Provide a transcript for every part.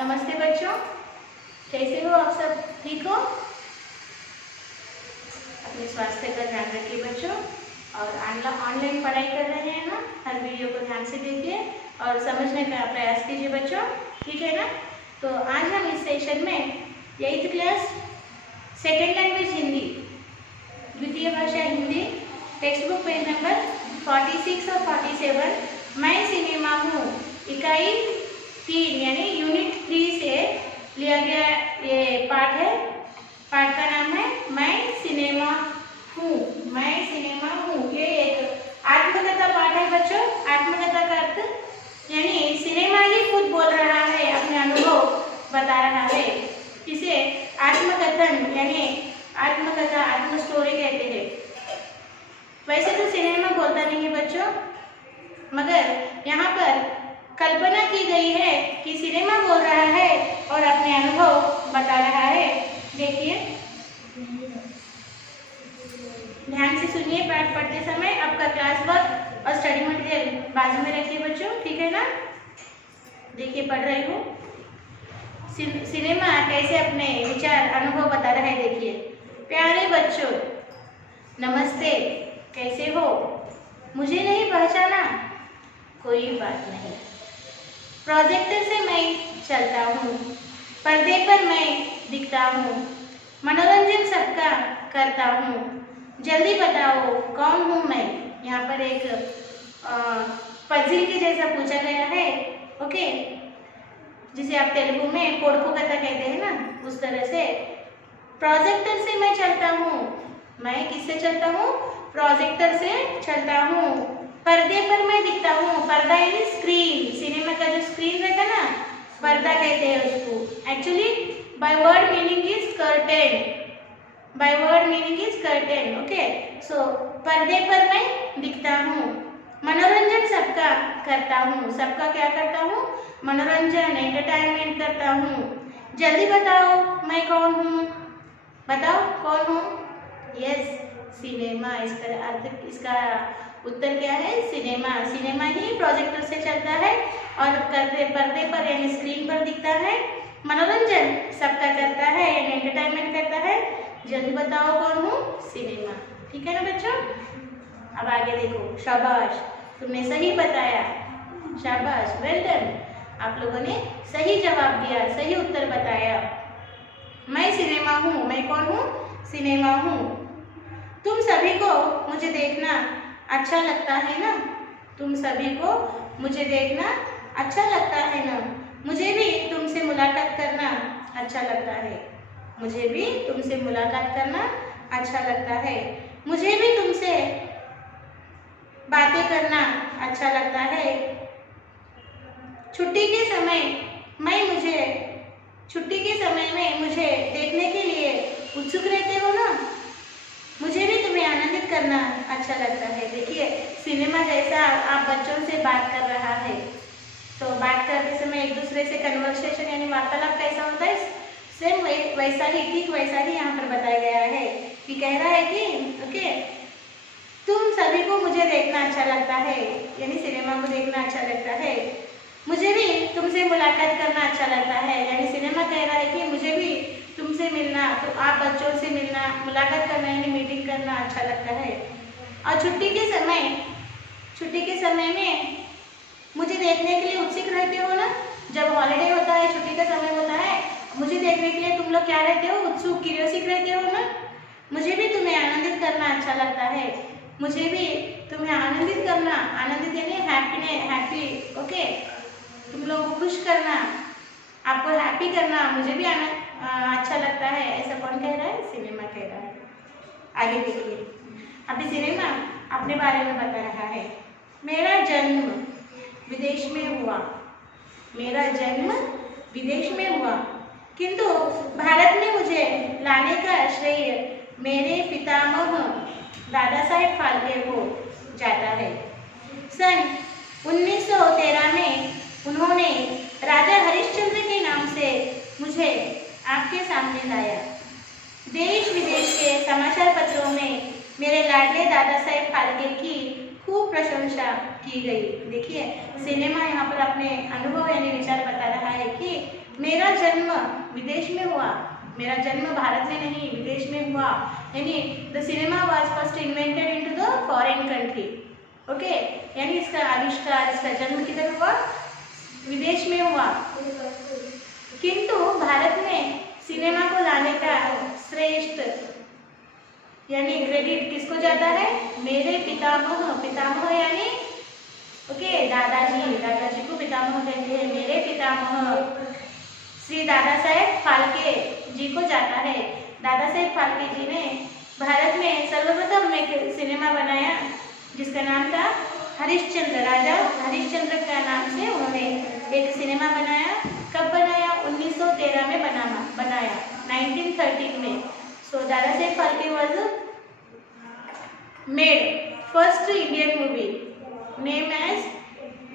नमस्ते बच्चों, कैसे हो आप सब? ठीक हो? अपने स्वास्थ्य का ध्यान रखिए बच्चों। और ऑनलाइन पढ़ाई कर रहे हैं ना, हर वीडियो को ध्यान से देखिए और समझने का प्रयास कीजिए बच्चों, ठीक है ना? तो आज हम इस सेशन में 8th class second language Hindi, द्वितीय भाषा Hindi, text book page number 46 और 47, मैं सिनेमा हूँ, इकाई 3 यानी यूनिट 3 से लिया गया ये पाठ है। पाठ का नाम है मैं सिनेमा हूँ। मैं सिनेमा हूँ। ये एक आत्मकथा पाठ है बच्चों। आत्मकथा का अर्थ यानी सिनेमा ही खुद बोल रहा है, अपने अनुभव बता रहा है। इसे आत्मकथन यानी आत्मकथा, आत्म स्टोरी कहते हैं। वैसे तो सिनेमा बोलता नहीं है बच्चों, मगर यहाँ पर कल्पना की गई है कि सिनेमा बोल रहा है और अपने अनुभव बता रहा है। देखिए, ध्यान से सुनिए पाठ पढ़ते समय। आपका क्लास वर्क और स्टडी मटेरियल बाजू में रखिए बच्चों, ठीक है ना? देखिए, पढ़ रही हूँ। सिनेमा कैसे अपने विचार अनुभव बता रहा है। देखिए, प्यारे बच्चों, नमस्ते, कैसे हो? मुझे नहीं पहचाना? कोई बात नहीं। प्रोजेक्टर से मैं चलता हूँ, पर्दे पर मैं दिखता हूँ, मनोरंजन सबका करता हूँ, जल्दी बताओ कौन हूँ मैं। यहाँ पर एक पजल के जैसा पूछा गया है, ओके, जिसे आप तेलुगु में पोड़पू कथा कहते हैं ना, उस तरह से। प्रोजेक्टर से मैं चलता हूँ, मैं किससे चलता हूँ? प्रोजेक्टर से चलता हूँ। पर्दे पर मैं दिखता हूँ। पर्दा यानी स्क्रीन, सिनेमा का जो स्क्रीन रहता है ना, पर्दा कहते हैं उसको। Actually by word meaning is curtain. By word meaning is curtain, okay. So पर्दे पर मैं दिखता हूँ। मनोरंजन सबका करता हूँ। सबका क्या करता हूँ? मनोरंजन, एंटरटेनमेंट करता हूँ। जल्दी बताओ मैं कौन हूँ। बताओ कौन हूँ? Yes, cinema. इसका उत्तर क्या है? सिनेमा। सिनेमा ही प्रोजेक्टर से चलता है और पर्दे पर यानी स्क्रीन पर दिखता है। मनोरंजन सबका करता है यानी एंटरटेनमेंट करता है। जल्दी बताओ कौन हूँ? सिनेमा। ठीक है ना बच्चों? अब आगे देखो। शाबाश, तुमने सही बताया। शाबाश, वेल डन। आप लोगों ने सही जवाब दिया, सही उत्तर बताया। मैं सिनेमा हूँ। मैं कौन हूँ? सिनेमा हूँ। तुम सभी को मुझे देखना अच्छा लगता है ना? तुम सभी को मुझे देखना अच्छा लगता है ना? मुझे भी तुमसे मुलाकात करना अच्छा लगता है। मुझे भी तुमसे मुलाकात करना अच्छा लगता है। मुझे भी तुमसे बातें करना अच्छा लगता है। छुट्टी के समय में मुझे देखने के लिए उत्सुक रहते हो ना? मुझे भी तुम्हें आनंदित करना अच्छा लगता है। देखिए, सिनेमा जैसा आप बच्चों से बात कर रहा है, तो बात करते समय एक दूसरे से कन्वर्सेशन यानी वार्तालाप कैसा होता है, सेम वैसा ही, ठीक वैसा ही यहाँ पर बताया गया है कि कह रहा है कि ओके, तुम सभी को मुझे देखना अच्छा लगता है यानी सिनेमा को देखना अच्छा लगता है। मुझे भी तुमसे मुलाकात करना अच्छा लगता है यानी सिनेमा कह रहा है कि मुझे भी तुमसे मिलना, तो आप बच्चों से मिलना, मुलाकात करना यानी मीटिंग करना अच्छा लगता है। और छुट्टी के समय में मुझे देखने के लिए उत्सुक रहते हो ना? जब हॉलिडे होता है, छुट्टी का समय होता है, मुझे देखने के लिए तुम लोग क्या रहते हो? उत्सुक, क्यूरियोसिक रहते हो ना? मुझे भी तुम्हें आनंदित करना अच्छा लगता है। मुझे भी तुम्हें आनंदित करना, आनंदित यानी हैप्पी, ओके, तुम लोगों को खुश करना, आपको हैप्पी करना, मुझे भी अच्छा लगता है। ऐसा कौन कह रहा है? सिनेमा कह रहा है। आगे देखिए, अभी सिनेमा अपने बारे में बता रहा है। मेरा जन्म विदेश में हुआ। मेरा जन्म विदेश में हुआ, किंतु भारत में मुझे लाने का श्रेय मेरे पितामह दादा साहेब फाल्के को जाता है। सन 1913 में उन्होंने राजा हरिश्चंद्र के नाम से मुझे आपके सामने लाया। देश विदेश के समाचार पत्रों में मेरे लाडले दादा साहेब फाल्के की खूब प्रशंसा की गई। देखिए, सिनेमा यहाँ पर अपने अनुभव यानी विचार बता रहा है कि मेरा जन्म विदेश में हुआ, मेरा जन्म भारत में नहीं विदेश में हुआ, यानी the cinema was first invented into the foreign country. Okay, यानी इसका आविष्कार, इसका जन्म किधर हुआ? विदेश में हुआ। किंतु भारत में सिनेमा को लाने का श्रेष्ठ यानी क्रेडिट किसको जाता है? मेरे पितामह, पितामह यानी ओके दादाजी, दादाजी को पितामह कहते हैं। मेरे पितामह श्री दादा साहेब फाल्के जी को जाता है। दादा साहेब फाल्के जी ने भारत में सर्वप्रथम एक सिनेमा बनाया जिसका नाम था हरिश्चंद्र। राजा हरिश्चंद्र का नाम से उन्होंने एक सिनेमा बनाया। कब बनाया? 1913 में बनाया 1913 में। So Dada Saheb Phalke was made first Indian movie name as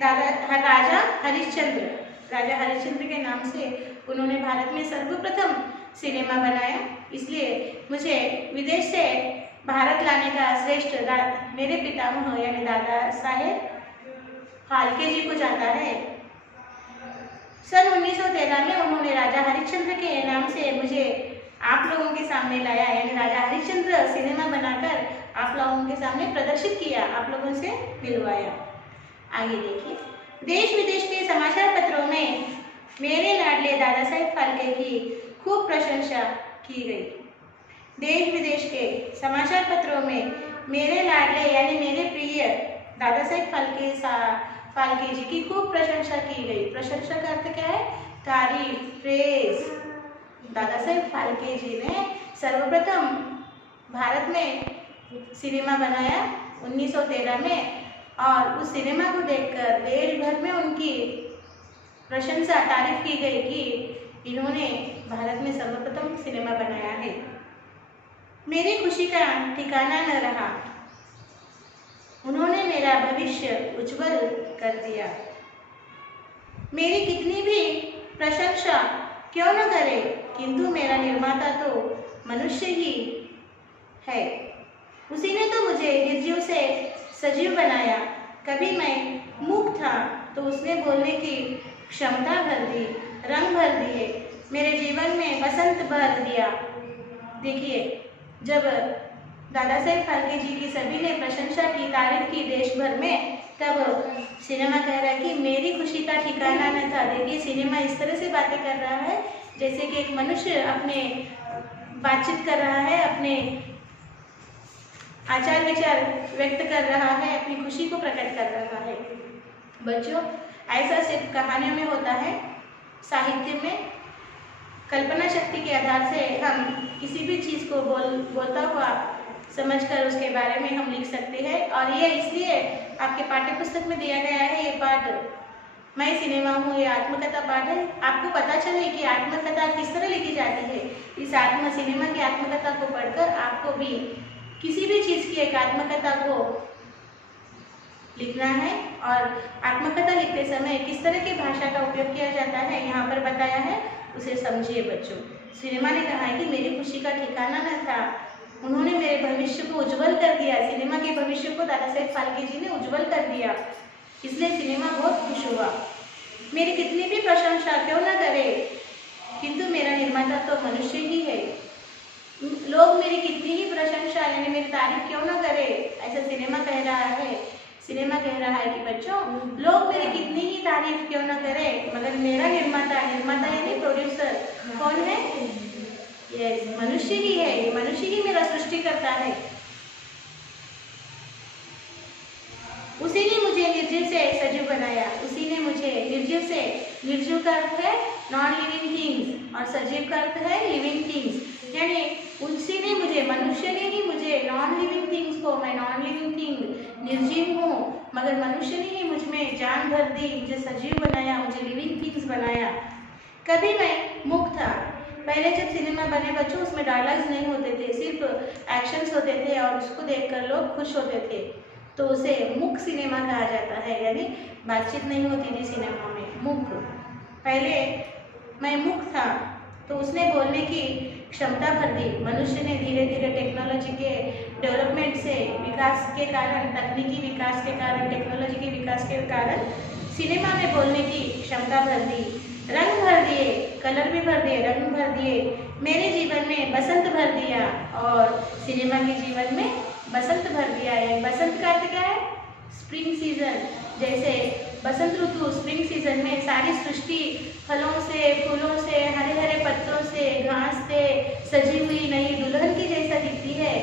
Raja Harishchandra. Raja Harishchandra के नाम से उन्होंने भारत में सर्वप्रथम सिनेमा बनाया। इसलिए मुझे विदेश से भारत लाने का श्रेष्ठ मेरे पितामह यानी दादा साहेब फाल्के जी को जाता है। सन 1913 में उन्होंने राजा हरिश्चंद्र के नाम से मुझे आप लोगों के सामने लाया, यानी राजा हरिश्चंद्र सिनेमा बनाकर आप लोगों के सामने प्रदर्शित किया, आप लोगों से मिलवाया। आगे देखिए, देश विदेश के समाचार पत्रों में मेरे लाडले दादा साहेब फाल्के की खूब प्रशंसा की गई। देश विदेश के समाचार पत्रों में मेरे लाडले यानी मेरे प्रिय दादा साहेब फाल्के जी की खूब प्रशंसा की गई। प्रशंसा का अर्थ क्या है? तारीफ, प्रेज। दादा साहेब फाल्के जी ने सर्वप्रथम भारत में सिनेमा बनाया 1913 में, और उस सिनेमा को देखकर देश भर में उनकी प्रशंसा, तारीफ की गई कि इन्होंने भारत में सर्वप्रथम सिनेमा बनाया है। मेरी खुशी का ठिकाना न रहा, उन्होंने मेरा भविष्य उज्जवल कर दिया। मेरी कितनी भी प्रशंसा क्यों न करे, किंतु मेरा निर्माता तो मनुष्य ही है। उसी ने तो मुझे निर्जीव से सजीव बनाया। कभी मैं मूक था तो उसने बोलने की क्षमता भर दी, रंग भर दिए, मेरे जीवन में बसंत भर दिया। देखिए, जब दादा साहेब फाल्के जी की सभी ने प्रशंसा की, तारीफ की देश भर में, तब सिनेमा कह रहा है कि मेरी खुशी का ठिकाना न था। देखिए, सिनेमा इस तरह से बातें कर रहा है जैसे कि एक मनुष्य अपने बातचीत कर रहा है, अपने आचार विचार व्यक्त कर रहा है, अपनी खुशी को प्रकट कर रहा है। बच्चों, ऐसा सिर्फ कहानियों में होता है। साहित्य में कल्पना शक्ति के आधार से हम किसी भी चीज़ को बोलता हुआ समझकर उसके बारे में हम लिख सकते हैं, और ये इसलिए आपके पाठ्य पुस्तक में दिया गया है। ये पाठ मैं सिनेमा हूँ, ये आत्मकथा पाठ है। आपको पता चले कि आत्मकथा किस तरह लिखी जाती है। इस सिनेमा की आत्मकथा को पढ़कर आपको भी किसी भी चीज़ की एक आत्मकथा को लिखना है, और आत्मकथा लिखते समय किस तरह की भाषा का उपयोग किया जाता है यहाँ पर बताया है, उसे समझिए बच्चों। सिनेमा ने कहा है कि मेरी खुशी का ठिकाना न था, उन्होंने मेरे भविष्य को उज्जवल कर दिया। सिनेमा के भविष्य को दादा साहेब फाल्के जी ने उज्जवल कर दिया, इसलिए सिनेमा बहुत खुश हुआ। मेरी कितनी भी प्रशंसा क्यों न करे, किंतु मेरा निर्माता तो मनुष्य ही है। लोग मेरी कितनी ही प्रशंसा यानी मेरी तारीफ क्यों न करे, ऐसा सिनेमा कह रहा है। सिनेमा कह रहा है कि बच्चों, लोग मेरी कितनी ही तारीफ क्यों न करे, मगर मेरा निर्माता यानी प्रोड्यूसर कौन है? यस, मनुष्य ही है। मनुष्य ही मेरा सृष्टि करता है। उसी ने मुझे निर्जीव से सजीव बनाया। उसी ने मुझे निर्जीव का अर्थ है नॉन लिविंग थिंग्स, और सजीव का अर्थ है लिविंग थिंग्स। यानी उसी ने मुझे, मनुष्य ने ही मुझे नॉन लिविंग थिंग्स को, मैं नॉन लिविंग थिंग निर्जीव हूँ, मगर मनुष्य ने ही मुझ में जान भर दी, मुझे सजीव बनाया, मुझे लिविंग थिंग्स बनाया। कभी मैं मूक था। पहले जब सिनेमा बने बच्चों, उसमें डायलॉग्स नहीं होते थे, सिर्फ एक्शंस होते थे, और उसको देखकर लोग खुश होते थे, तो उसे मूक सिनेमा कहा जाता है। यानी बातचीत नहीं होती थी सिनेमा में, मूक। पहले मैं मूक था तो उसने बोलने की क्षमता भर दी। मनुष्य ने धीरे धीरे टेक्नोलॉजी के डेवलपमेंट से, विकास के कारण, तकनीकी विकास के कारण, टेक्नोलॉजी के विकास के कारण सिनेमा में बोलने की क्षमता भर दी, रंग भर दिए, कलर भी भर दिए, रंग भर दिए, मेरे जीवन में बसंत भर दिया और सिनेमा के जीवन में बसंत भर दिया है। बसंत का अर्थ क्या है? Spring season. जैसे बसंत ऋतु स्प्रिंग सीजन में सारी सृष्टि फलों से, फूलों से, हरे हरे पत्तों से, घास से सजी हुई नई दुल्हन की जैसा दिखती है।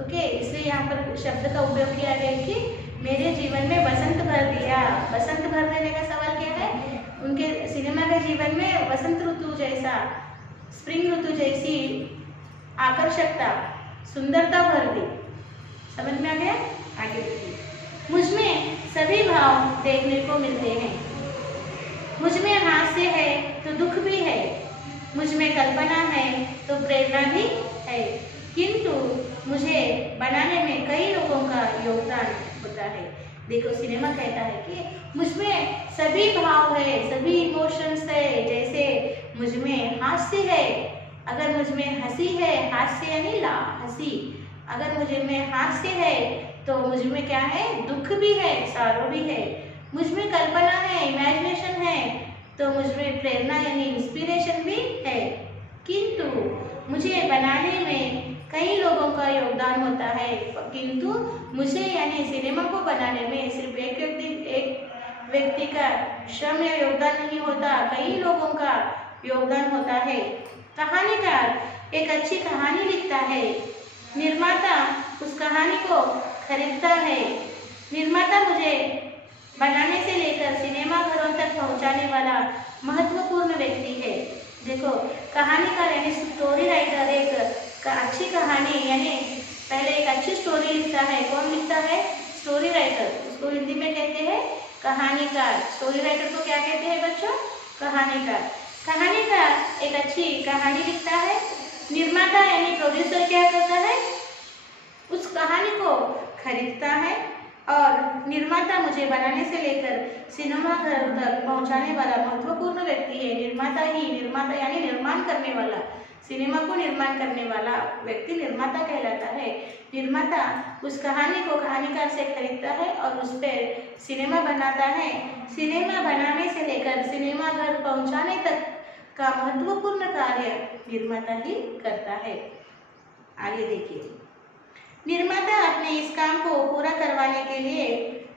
ओके, इसलिए यहाँ पर शब्द का उपयोग किया गया कि मेरे जीवन में बसंत भर दिया। बसंत भर देने का सवाल क्या है? उनके सिनेमा के जीवन में बसंत ऋतु जैसा, स्प्रिंग ऋतु जैसी आकर्षकता, सुंदरता भर दी। समझ में आ गया? आगे देखिए। मुझमें सभी भाव देखने को मिलते हैं। मुझमें हास्य है तो दुख भी है, मुझमें कल्पना है तो प्रेरणा भी है, किंतु मुझे बनाने में कई लोगों का योगदान होता है। देखो, सिनेमा कहता है कि मुझमें सभी भाव है, सभी इमोशंस है। जैसे मुझमें हास्य है, अगर मुझमें हंसी है, हास्य यानी हंसी, अगर मुझे में हास्य है तो मुझमें क्या है? दुख भी है, सारो भी है। मुझमें कल्पना है, इमेजिनेशन है, तो मुझमें प्रेरणा यानी इंस्पिरेशन भी है, किंतु मुझे बनाने में कई लोगों का योगदान होता है। किंतु मुझे यानी सिनेमा को बनाने में सिर्फ एक व्यक्ति का श्रम या योगदान नहीं होता, कई लोगों का योगदान होता है। कहानीकार एक अच्छी कहानी लिखता है, निर्माता उस कहानी को खरीदता है। निर्माता मुझे बनाने से लेकर सिनेमा घरों तक पहुंचाने वाला महत्वपूर्ण व्यक्ति है। देखो, कहानीकार यानी स्टोरी राइटर एक अच्छी कहानी यानी पहले एक अच्छी स्टोरी लिखता है। कौन लिखता है? Story writer. उसको हिंदी में कहते हैं कहानीकार। स्टोरी राइटर को क्या कहते हैं बच्चों? कहानीकार। कहानीकार एक अच्छी कहानी लिखता है। निर्माता यानी प्रोड्यूसर क्या करता है? उस कहानी को खरीदता है और निर्माता मुझे बनाने से लेकर सिनेमा घर तक पहुंचाने वाला महत्वपूर्ण व्यक्ति है। निर्माता यानी निर्माण करने वाला, सिनेमा को निर्माण करने वाला व्यक्ति निर्माता कहलाता है। निर्माता उस कहानी को कहानीकार से खरीदता है और उस पर सिनेमा बनाता है। सिनेमा बनाने से लेकर सिनेमा घर पहुंचाने तक का महत्वपूर्ण कार्य निर्माता ही करता है। आगे देखिए। निर्माता अपने इस काम को पूरा करवाने के लिए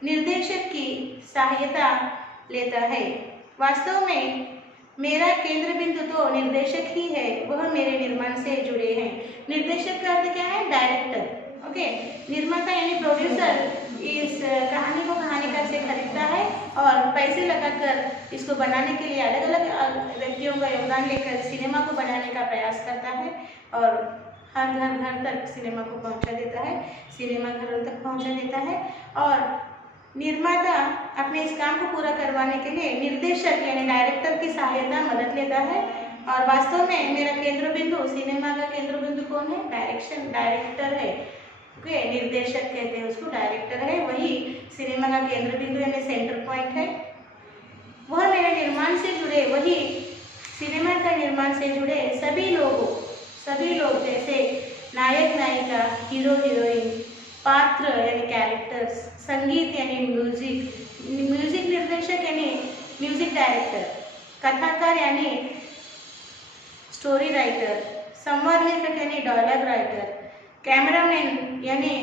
निर्देशक की सहायता लेता है। वास्तव में मेरा केंद्र बिंदु तो निर्देशक ही है, वह मेरे निर्माण से जुड़े हैं। निर्देशक का अर्थ क्या है? डायरेक्टर। ओके, निर्माता यानी प्रोड्यूसर इस कहानी को कहानीकार से खरीदता है और पैसे लगाकर इसको बनाने के लिए अलग अलग व्यक्तियों का योगदान लेकर सिनेमा को बनाने का प्रयास करता है और हर घर तक सिनेमा को पहुंचा देता है, सिनेमा घरों तक पहुंचा देता है। और निर्माता अपने इस काम को पूरा करवाने के लिए निर्देशक यानी डायरेक्टर की सहायता मदद लेता है। और वास्तव में मेरा केंद्र बिंदु, सिनेमा का केंद्र बिंदु कौन है? डायरेक्टर है। ओके, निर्देशक कहते हैं उसको, डायरेक्टर है, वही सिनेमा का केंद्र बिंदु यानी सेंटर पॉइंट है। वह मेरे निर्माण से जुड़े, वही सिनेमा का निर्माण से जुड़े सभी लोग जैसे नायक नायिका, हीरो हीरोइन, पात्र यानी कैरेक्टर्स, संगीत यानी म्यूजिक निर्देशक यानी म्यूजिक डायरेक्टर, कथाकार यानी स्टोरी राइटर, संवाद लेखक यानी डायलॉग राइटर, कैमरामैन यानी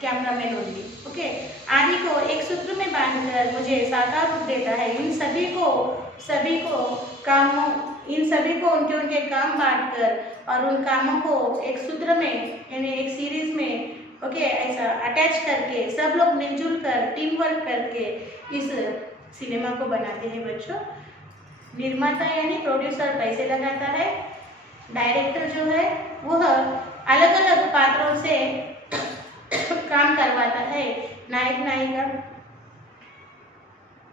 कैमरामैन ओनली। ओके, आदि को एक सूत्र में बांधकर मुझे साकार रूप देता है। इन सभी को उनके काम बांटकर और उन कामों को एक सूत्र में यानी एक सीरीज में ऐसा अटैच करके सब लोग मिलजुल कर टीम वर्क करके इस सिनेमा को बनाते हैं बच्चों। निर्माता यानी प्रोड्यूसर पैसे लगाता है, डायरेक्टर जो है वह अलग अलग पात्रों से काम करवाता है, नायक नायिका,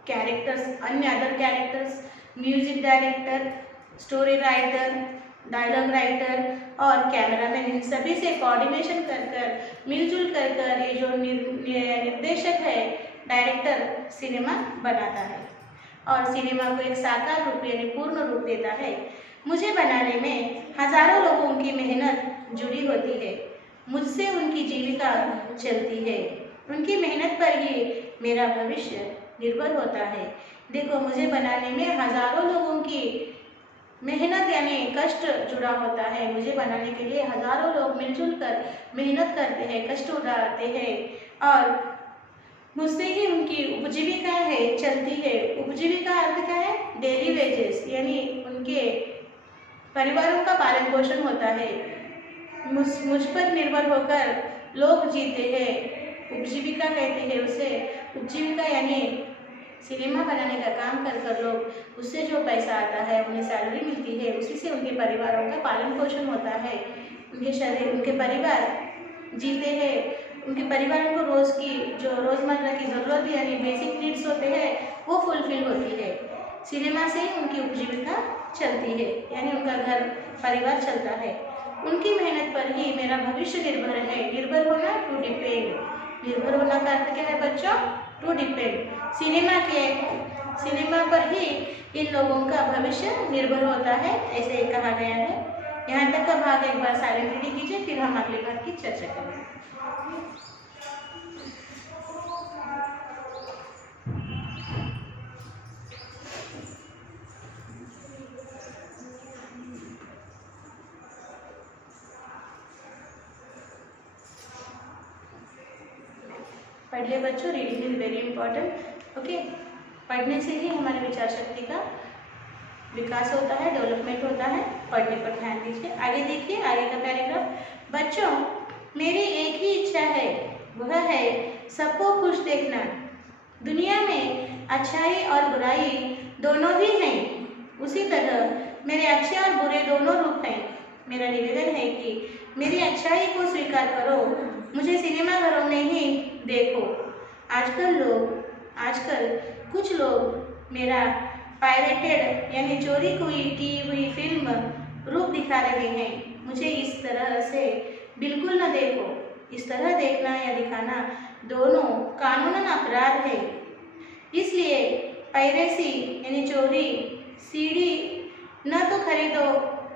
कैरेक्टर्स, अन्य other characters, music director, story writer, dialogue writer और कैमरामैन, इन सभी से कोऑर्डिनेशन कर मिलजुल कर ये जो निर्देशक है, डायरेक्टर सिनेमा बनाता है और सिनेमा को एक साकार रूप यानी पूर्ण रूप देता है। मुझे बनाने में हजारों लोगों की मेहनत जुड़ी होती है, मुझसे उनकी जीविका चलती है, उनकी मेहनत पर ही मेरा भविष्य निर्भर होता है। देखो, मुझे बनाने में हजारों लोगों की मेहनत यानी कष्ट जुड़ा होता है। मुझे बनाने के लिए हजारों लोग मिलजुल कर मेहनत करते हैं, कष्ट उठाते हैं और मुझसे ही उनकी उपजीविका है चलती है। उपजीविका अर्थ क्या है? डेली वेजेस, यानी उनके परिवारों का पालन पोषण होता है। मुझ पर निर्भर होकर लोग जीते हैं। उपजीविका कहते हैं उसे। उपजीविका यानी सिनेमा बनाने का काम कर कर लोग, उससे जो पैसा आता है, उन्हें सैलरी मिलती है, उसी से उनके परिवारों का पालन पोषण होता है। उनके शरीर, उनके परिवार जीते हैं। उनके परिवारों को रोज़ की जो रोज़मर्रा की ज़रूरत यानी बेसिक नीड्स होते हैं वो फुलफिल होती है। सिनेमा से ही उनकी उपजीविका चलती है, यानी उनका घर परिवार चलता है। उनकी मेहनत पर ही मेरा भविष्य निर्भर है। निर्भर होना, टू डिपेंड। निर्भर होना का अर्थ क्या है बच्चों? To depend. सिनेमा पर ही इन लोगों का भविष्य निर्भर होता है, ऐसे कहा गया है। यहाँ तक का भाग एक बार साइलेंट रीडिंग कीजिए, फिर हम अगले भाग की चर्चा करेंगे। पढ़ ले बच्चों, reading is very important. Okay, पढ़ने से ही हमारे विचार शक्ति का विकास होता है, डेवलपमेंट होता है। पढ़ने पर ध्यान दीजिए। आगे देखिए, आगे का पैराग्राफ। बच्चों, मेरी एक ही इच्छा है, वह है सबको खुश देखना। दुनिया में अच्छाई और बुराई दोनों ही हैं। उसी तरह मेरे अच्छे और बुरे दोनों रूप हैं। मेरा निवेदन है कि मेरी अच्छाई को स्वीकार करो। मुझे सिनेमा घरों में ही देखो। आजकल कुछ लोग मेरा पायरेटेड यानी चोरी की हुई फिल्म रूप दिखा रहे हैं। मुझे इस तरह से बिल्कुल न देखो। इस तरह देखना या दिखाना दोनों कानूनन अपराध है। इसलिए पायरेसी यानी चोरी सीडी न तो खरीदो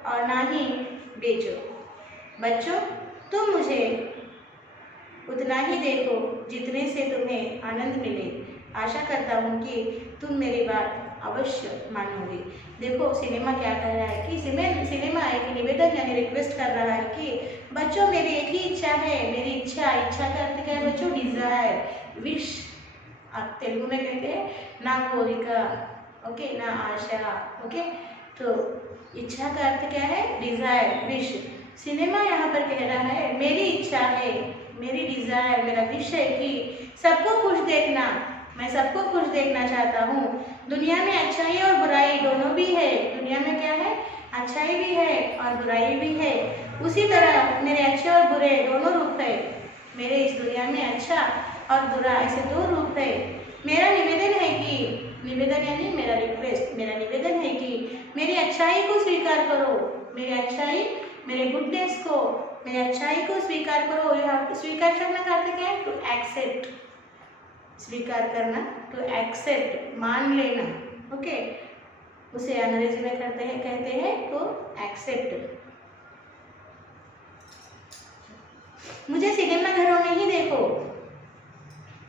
और ना ही बेचो। बच्चों, तुम मुझे उतना ही देखो जितने से तुम्हें आनंद मिले। आशा करता हूँ कि तुम मेरी बात अवश्य मानोगे। देखो सिनेमा क्या कह रहा है कि सिनेमा एक निवेदन यानी रिक्वेस्ट कर रहा है कि बच्चों मेरी एक ही इच्छा है। मेरी इच्छा का अर्थ क्या है बच्चों? Desire, wish. आप तेलुगु में कहते हैं ना कोरिका, ओके, ना आशा। ओके, तो इच्छा का अर्थ क्या है? Dzire, wish. सिनेमा यहाँ पर कह रहा है मेरी इच्छा है, मेरी डिजायर, मेरा विश है कि सबको खुश देखना। मैं सबको खुश देखना चाहता हूँ। दुनिया में अच्छाई और बुराई दोनों भी है। दुनिया में क्या है? अच्छाई भी है और बुराई भी है। उसी तरह मेरे अच्छे और बुरे दोनों रूप है। मेरे इस दुनिया में अच्छा और बुरा ऐसे दो रूप है। मेरा निवेदन है कि, निवेदन यानी मेरा रिक्वेस्ट, मेरा निवेदन है कि मेरी अच्छाई को स्वीकार करो। मेरी अच्छाई, मेरे गुडनेस को, मेरी अच्छाई को स्वीकार करो। यह स्वीकार करना का अर्थ क्या है? To accept. स्वीकार करना, टू एक्सेप्ट, मान लेना। ओके, उसे अंग्रेजी में कहते हैं तो एक्सेप्ट। मुझे सिनेमा घरों में ही देखो,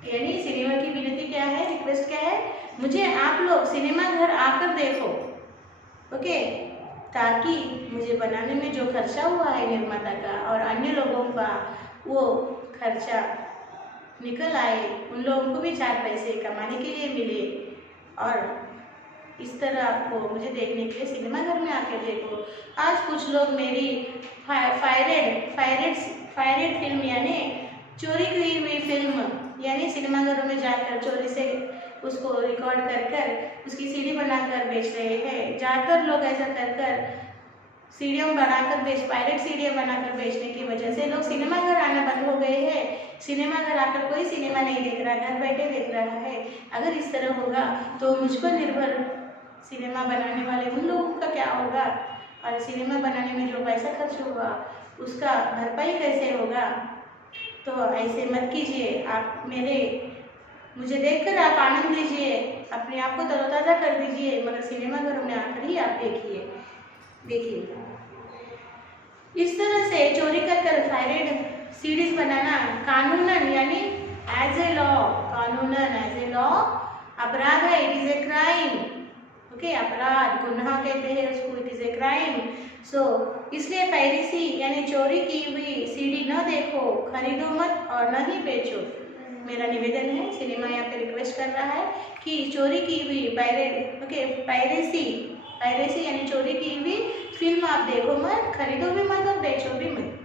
यानी सिनेमा की विनती क्या है, रिक्वेस्ट क्या है? मुझे आप लोग सिनेमा घर आकर देखो। ओके, ताकि मुझे बनाने में जो खर्चा हुआ है निर्माता का और अन्य लोगों का, वो खर्चा निकल आए, उन लोगों को भी चार पैसे कमाने के लिए मिले। और इस तरह आपको मुझे देखने के लिए सिनेमा घर में आकर देखो। आज कुछ लोग मेरी फायरेट फिल्म यानी चोरी की हुई फिल्म यानी सिनेमा घरों में जाकर चोरी से उसको रिकॉर्ड कर उसकी सीडी बनाकर बेच रहे हैं। ज़्यादातर लोग ऐसा कर सीडियों बनाकर पायरेट सीडियाँ बनाकर बेचने की वजह से लोग सिनेमा घर आना बंद हो गए हैं। सिनेमा घर आकर कोई सिनेमा नहीं देख रहा, घर बैठे देख रहा है। अगर इस तरह होगा तो मुझ पर निर्भर सिनेमा बनाने वाले उन लोगों का क्या होगा? और सिनेमा बनाने में जो पैसा खर्च होगा उसका भरपाई कैसे होगा? तो ऐसे मत कीजिए। आप मुझे देखकर आप आनंद लीजिए, अपने आप को तरोताज़ा कर दीजिए, मगर सिनेमा घरों में आकर ही आप देखिए। इस तरह से चोरी कर फायरेट सीडीज बनाना कानूनन यानी एज ए लॉ, कानूनन एज ए लॉ अपराध है। It is a crime. Okay, अपराध, गुनाह कहते हैं उसको, इट इज ए क्राइम। सो इसलिए पायरेसी यानी चोरी की हुई सीडी न देखो, खरीदो मत और न ही बेचो। मेरा निवेदन है, सिनेमा यहाँ पे रिक्वेस्ट कर रहा है कि चोरी की हुई पायरेसी यानी चोरी की हुई फिल्म आप देखो मत, खरीदो भी मत और बेचो भी मत।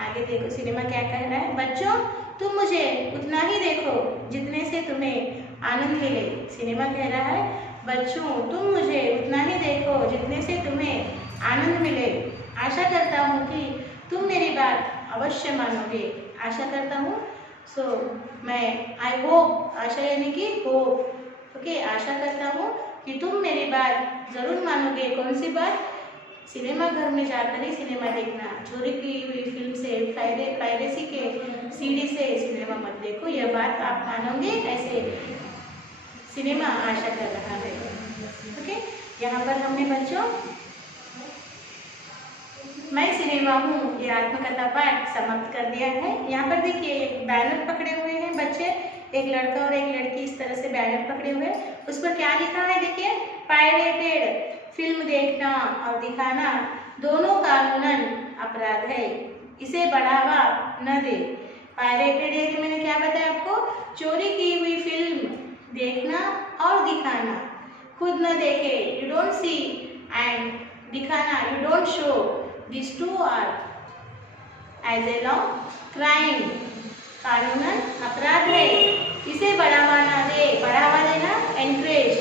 आगे देखो सिनेमा क्या कह रहा है, बच्चों तुम मुझे उतना ही देखो जितने से तुम्हें आनंद मिले। सिनेमा कह रहा है बच्चों तुम मुझे उतना ही देखो जितने से तुम्हें आनंद मिले। आशा करता हूँ कि तुम मेरी बात अवश्य मानोगे, आशा करता हूँ। सो मैं आई होप, आशा यानी कि होप, ओके, आशा करता हूँ कि तुम मेरी बात जरूर मानोगे। कौन सी बात? सिनेमा घर में जाकर ही सिनेमा देखना, चोरी की हुई फिल्म से, पायरेसी के सीडी से सिनेमा मत देखो। यह बात आप मानोगे, ऐसे सिनेमा आशा कर रहा है। ओके, यहाँ पर हमने बच्चों मैं सिनेमा हूँ ये आत्मकथा पाठ समाप्त कर दिया है। यहाँ पर देखिए एक बैनर पकड़े हुए हैं बच्चे, एक लड़का और एक लड़की इस तरह से बैनर पकड़े हुए, उस पर क्या लिखा है देखिए, पायरेटेड फिल्म देखना और दिखाना दोनों कानूनन अपराध है, इसे बढ़ावा न दे। पायरेटेड यानी मैंने क्या बताया आपको, चोरी की हुई फिल्म देखना और दिखाना, खुद न देखे, यू डोंट सी, एंड दिखाना, you don't show, these two are as a law crime, कानूनन अपराध है, इसे बढ़ावा ना दे। बढ़ावा देना encourage,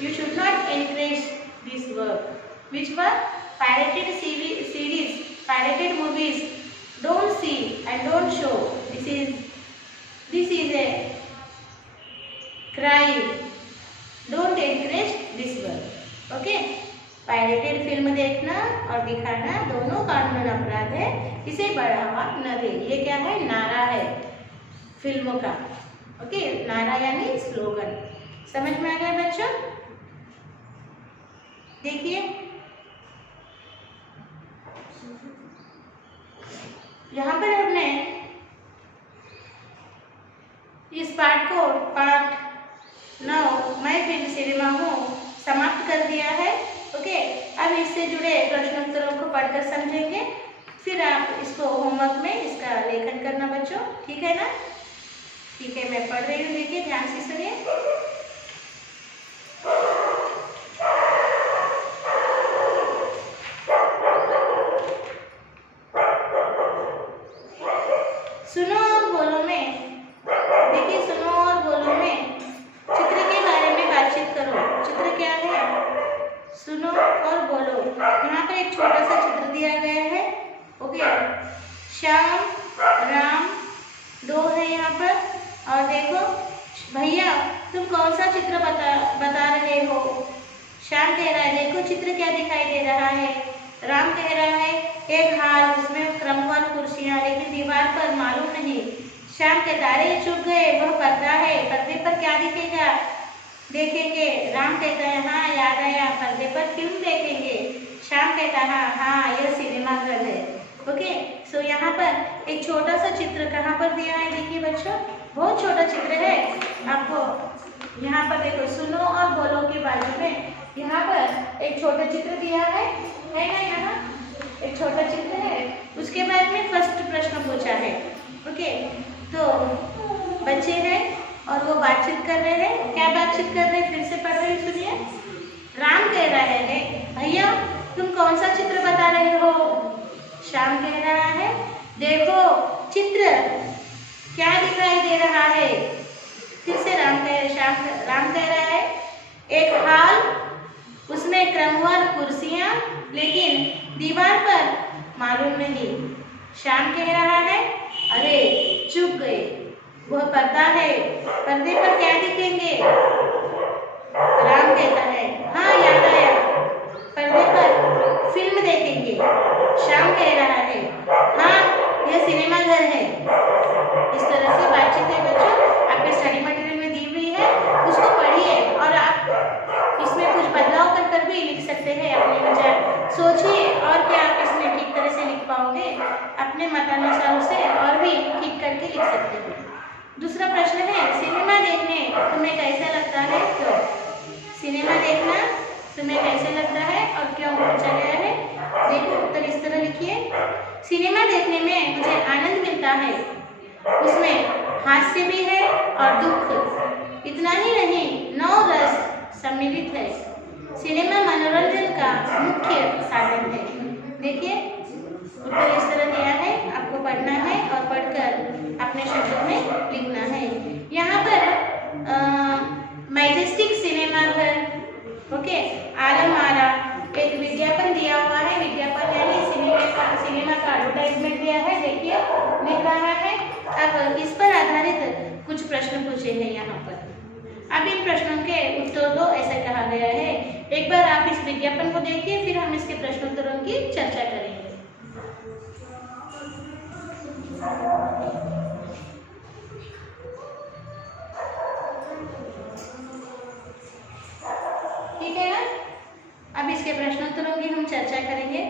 you should not encourage this work. Which work? Pirated series, pirated movies, don't see and don't show. This is a crime. Don't encourage this work. Okay? Pirated film देखना और दिखाना दोनों कानूनन अपराध है, इसे बढ़ावा न दे। ये क्या है? नारा है फिल्मों का। ओके, नारा यानी स्लोगन। समझ में आ गया बच्चों? देखिए यहाँ पर हमने इस पाठ को, पाठ 9 मैं फिल्म सिनेमा हूँ, समाप्त कर दिया है। ओके, अब इससे जुड़े प्रश्नोत्तरों को पढ़कर समझेंगे, फिर आप इसको होमवर्क में इसका लेखन करना बच्चों, ठीक है ना? ठीक है, मैं पढ़ रही हूँ, देखिए ध्यान से सुनिए। सुनो और बोलो में, देखिए सुनो और बोलो में चित्र के बारे में बातचीत करो। चित्र क्या है? सुनो और बोलो। यहाँ पर एक छोटा सा चित्र दिया गया है। ओके, श्याम, राम दो है यहाँ पर, और देखो भैया तुम कौन सा चित्र बता रहे हो? श्याम कह रहा है देखो चित्र क्या दिखाई दे रहा है। राम कह रहा है एक हाल, उसमें क्रमवार कुर्सियां, लेकिन दीवार पर मालूम नहीं। श्याम के तारे चुप गए, वह पर्दा है, पर्दे पर क्या दिखेगा? देखेंगे। राम कहता है हाँ याद आया, पर्दे पर फिल्म देखेंगे। श्याम कहता है हाँ यह सिनेमा घर है। ओके, सो यहाँ पर एक छोटा सा चित्र कहाँ पर दिया है देखिए बच्चों, बहुत छोटा चित्र है। आपको यहाँ पर देखो सुनो और बोलो के बाजू में यहाँ पर एक छोटा चित्र दिया है ना? यहाँ एक छोटा चित्र है, उसके बारे में फर्स्ट प्रश्न पूछा है। ओके, तो बच्चे हैं और वो बातचीत कर रहे हैं। क्या बातचीत कर रहे हैं? फिर से पढ़ रहे हैं, सुनिए। राम कह रहे हैं भैया तुम कौन सा चित्र बता रहे हो? श्याम कह रहा है देखो चित्र क्या दिखाई दे रहा है। फिर से राम कह रहा है एक हाल, उसमें क्रमवार कुर्सियां, लेकिन दीवार पर मालूम नहीं। श्याम कह रहा है अरे चुप गए, वह पर्दा है, पर्दे पर क्या दिखेंगे? राम कहता है हाँ याद आया, पर्दे पर फिल्म देखेंगे। श्याम कह रहा है हाँ यह सिनेमा घर है। इस तरह से बातचीत है बच्चों, आपके स्टडी मटेरियल में दी हुई है, उसको पढ़िए और आप इसमें कुछ बदलाव कर भी लिख सकते हैं। अपने विचार सोचिए और क्या आप इसमें ठीक तरह से लिख पाओगे, अपने मतानुसार से और भी ठीक करके लिख सकते हो। दूसरा प्रश्न है सिनेमा देखने तुम्हें कैसा लगता है? क्यों? सिनेमा देखना तुम्हें कैसे लगता है और क्यों पूछा गया है? देखो उत्तर इस तरह लिखिए। सिनेमा देखने में मुझे आनंद मिलता है, उसमें हास्य भी है और दुख। इतना ही नहीं, 9 रस सम्मिलित है। सिनेमा मनोरंजन का मुख्य साधन है। देखिए उत्तर इस तरह दिया है, आपको पढ़ना है और पढ़कर अपने शब्दों में लिखना है। यहाँ पर मैजेस्टिक सिनेमा घर, ओके, आलमारा, एक विज्ञापन दिया हुआ है। विज्ञापन यानी सिनेमा का एडवर्टाइजमेंट दिया है। देखिए लिख रहा है। अब इस पर आधारित कुछ प्रश्न पूछे हैं यहाँ पर। अब इन प्रश्नों के उत्तर दो, ऐसा कहा गया है। एक बार आप इस विज्ञापन को देखिए, फिर हम इसके प्रश्नोत्तरों की चर्चा करेंगे। ठीक है ना? अब इसके प्रश्नोत्तरों की हम चर्चा करेंगे।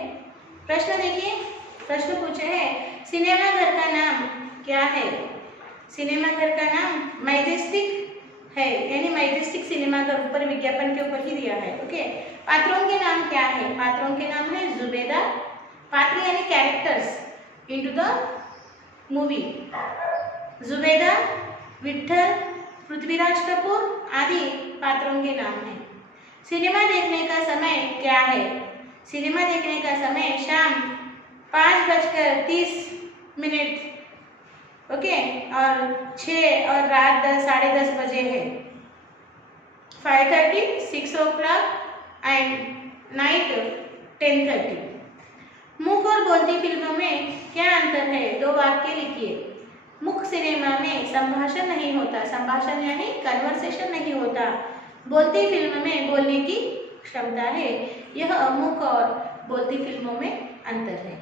प्रश्न देखिए, प्रश्न पूछे हैं सिनेमा घर का नाम क्या है? सिनेमा घर का नाम मैजेस्टिक है, यानी मैजेस्टिक सिनेमा घर ऊपर विज्ञापन के ऊपर ही दिया है। ओके, पात्रों के नाम क्या है? पात्रों के नाम है जुबेदा। पात्र यानी characters into the movie. Zubeida, Vithal, Prithviraj Kapoor आदि पात्रों के नाम हैं। सिनेमा देखने का समय क्या है? सिनेमा देखने का समय शाम 5:30 ओके, और 6 और रात 10:30 बजे है। 5:30, 6 o'clock एंड नाइट 10:30। मूक और बोलती फिल्मों में क्या अंतर है? 2 वाक्य लिखिए। मूक सिनेमा में संभाषण नहीं होता, संभाषण यानी कन्वर्सेशन नहीं होता। बोलती फिल्म में बोलने की क्षमता है। यह मूक और बोलती फिल्मों में अंतर है।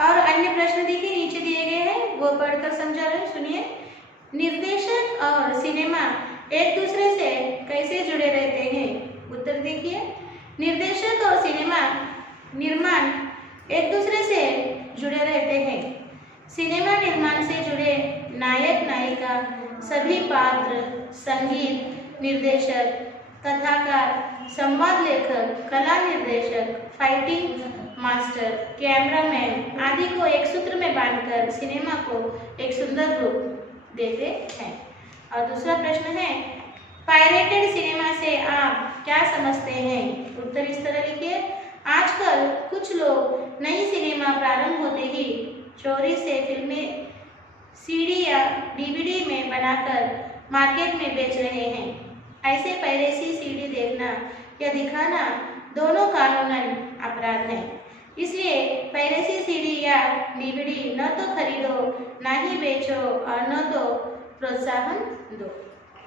और अन्य प्रश्न देखिए नीचे दिए गए हैं, वो पढ़कर समझा रहे, सुनिए। निर्देशक और सिनेमा एक दूसरे से कैसे जुड़े रहते हैं? उत्तर देखिए। निर्देशक और सिनेमा निर्माण एक दूसरे से जुड़े रहते हैं। सिनेमा निर्माण से जुड़े नायक नायिका, सभी पात्र, संगीत निर्देशक, कथाकार, संवाद लेखक, कला निर्देशक, फाइटिंग मास्टर, कैमरामैन आदि को एक सूत्र में बांधकर सिनेमा को एक सुंदर रूप देते हैं। और दूसरा प्रश्न है पायरेटेड सिनेमा से आप क्या समझते हैं? उत्तर इस तरह लिखिए। आजकल कुछ लोग नई सिनेमा प्रारंभ होते ही चोरी से फिल्में सीडी या डीवीडी में बनाकर मार्केट में बेच रहे हैं। ऐसे पायरेसी सीडी देखना या दिखाना दोनों कानूनन अपराध हैं। इसलिए पायरेसी सीडी या डीवीडी न तो खरीदो, ना ही बेचो और न तो प्रोत्साहन दो।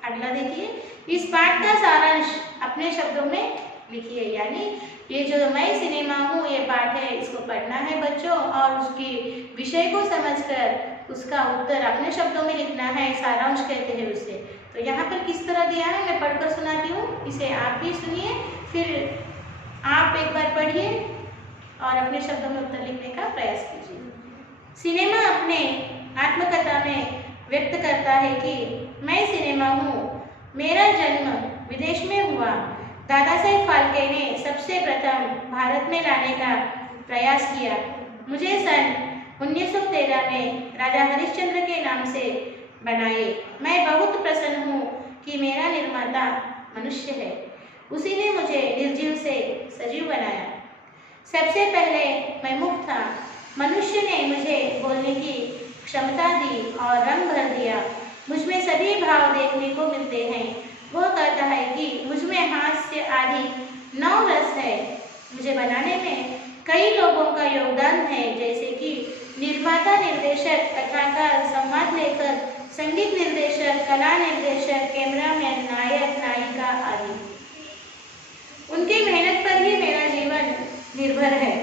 अगला देखिए, इस पाठ का सारांश अपने शब्दों में लिखिए। यानी ये जो मैं सिनेमा हूँ ये पाठ है, इसको पढ़ना है बच्चों और उसकी विषय को समझकर उसका उत्तर अपने शब्दों में लिखना है। सारांश कहते हैं उसे। तो यहाँ पर किस तरह दिया है मैं पढ़कर सुनाती हूँ, इसे आप भी सुनिए, फिर आप एक बार पढ़िए और अपने शब्दों में उत्तर लिखने का प्रयास कीजिए। सिनेमा अपने आत्मकथा में व्यक्त करता है कि मैं सिनेमा हूँ। मेरा जन्म विदेश में हुआ। दादा साहेब फाल्के ने सबसे प्रथम भारत में लाने का प्रयास किया। मुझे सन 1913 में राजा हरिश्चंद्र के नाम से बनाए। मैं बहुत प्रसन्न हूँ कि मेरा निर्माता मनुष्य है। उसी ने मुझे निर्जीव से सजीव बनाया। सबसे पहले मैं मुक्त था। मनुष्य ने मुझे बोलने की क्षमता दी और रंग भर दिया। मुझमें सभी भाव देखने को मिलते हैं। वह कहता है कि मुझमें हास्य आदि 9 रस है। मुझे बनाने में कई लोगों का योगदान है, जैसे कि निर्माता, निर्देशक, कथाकार, संवाद लेखक, संगीत निर्देशक, कला निर्देशक, कैमरामैन, नायक, नायिका आदि। उनकी मेहनत पर ही मेरा जीवन निर्भर है।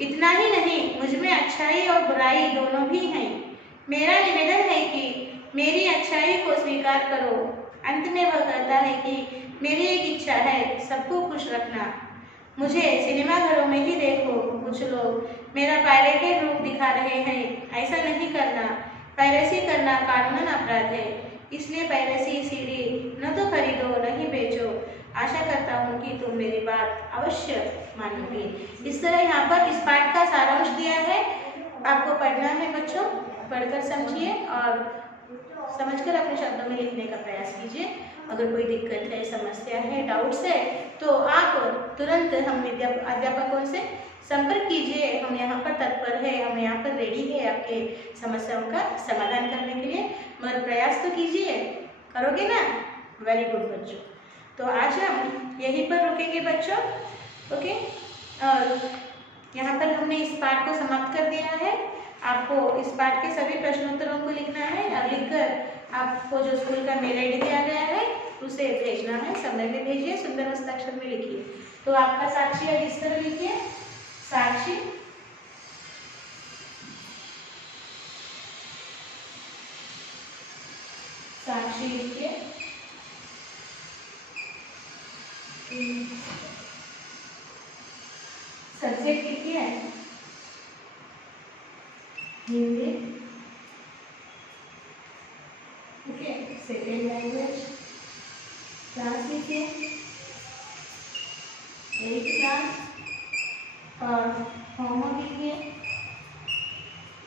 इतना ही नहीं, मुझमें अच्छाई और बुराई दोनों भी हैं। मेरा निवेदन है कि मेरी अच्छाई को स्वीकार करो। अंत में वह कहता है कि मेरी एक इच्छा है, सबको खुश रखना। मुझे सिनेमा घरों में ही देखो। कुछ लोग मेरा पायरेटेड रूप दिखा रहे हैं। ऐसा नहीं करना। पायरेसी करना कानूनन अपराध है। इसलिए पायरेसी सीडी न तो खरीदो न ही बेचो। आशा करता हूँ कि तुम मेरी बात अवश्य मानोगे। इस तरह यहाँ पर इस पाठ का सारांश दिया है, आपको पढ़ना है बच्चों, पढ़कर समझिए और समझकर अपने शब्दों में लिखने का प्रयास कीजिए। अगर कोई दिक्कत है, समस्या है, डाउट्स है तो आप तुरंत हम अध्यापकों से संपर्क कीजिए। हम यहाँ पर तत्पर है, हम यहाँ पर रेडी है आपके समस्याओं का समाधान करने के लिए। मगर प्रयास तो कीजिए, करोगे ना? वेरी गुड बच्चों। तो आज हम यहीं पर रुकेंगे बच्चों, ओके। और यहाँ पर हमने इस पाठ को समाप्त कर दिया है। आपको इस पाठ के सभी प्रश्नोत्तरों को लिखना है और लिखकर आपको जो स्कूल का मेल आईडी दिया गया है उसे भेजना है। समय में भेजिए, सुंदर हस्ताक्षर में लिखिए। तो आपका साक्षी है, इस तरह लिखिए, साक्षी साक्षी लिखिए, सब्जेक्ट लिखिए Hindi, okay. Second language, class लिखिए 8th क्लास और होमवर्क लिखिए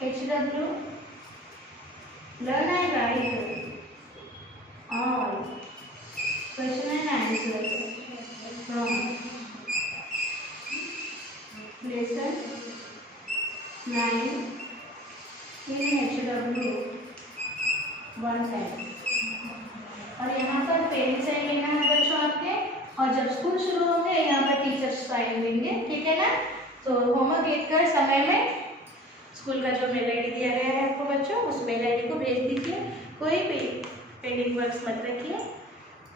HW learn and right all question and answers from lesson 9 in HW 110। और यहाँ पर पेन साइन लेना है बच्चों आपके, और जब स्कूल शुरू होंगे यहाँ पर टीचर्स साइन लेंगे, ठीक है ना? तो होमवर्क लिखकर समय में स्कूल का जो मेल आईडी दिया गया है आपको बच्चों, उस मेल आईडी को भेज दीजिए। कोई भी पेंडिंग वर्क्स मत रखिए।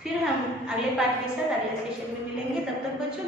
फिर हम अगले पाठ के साथ अगले सेशन में मिलेंगे। तब तक बच्चों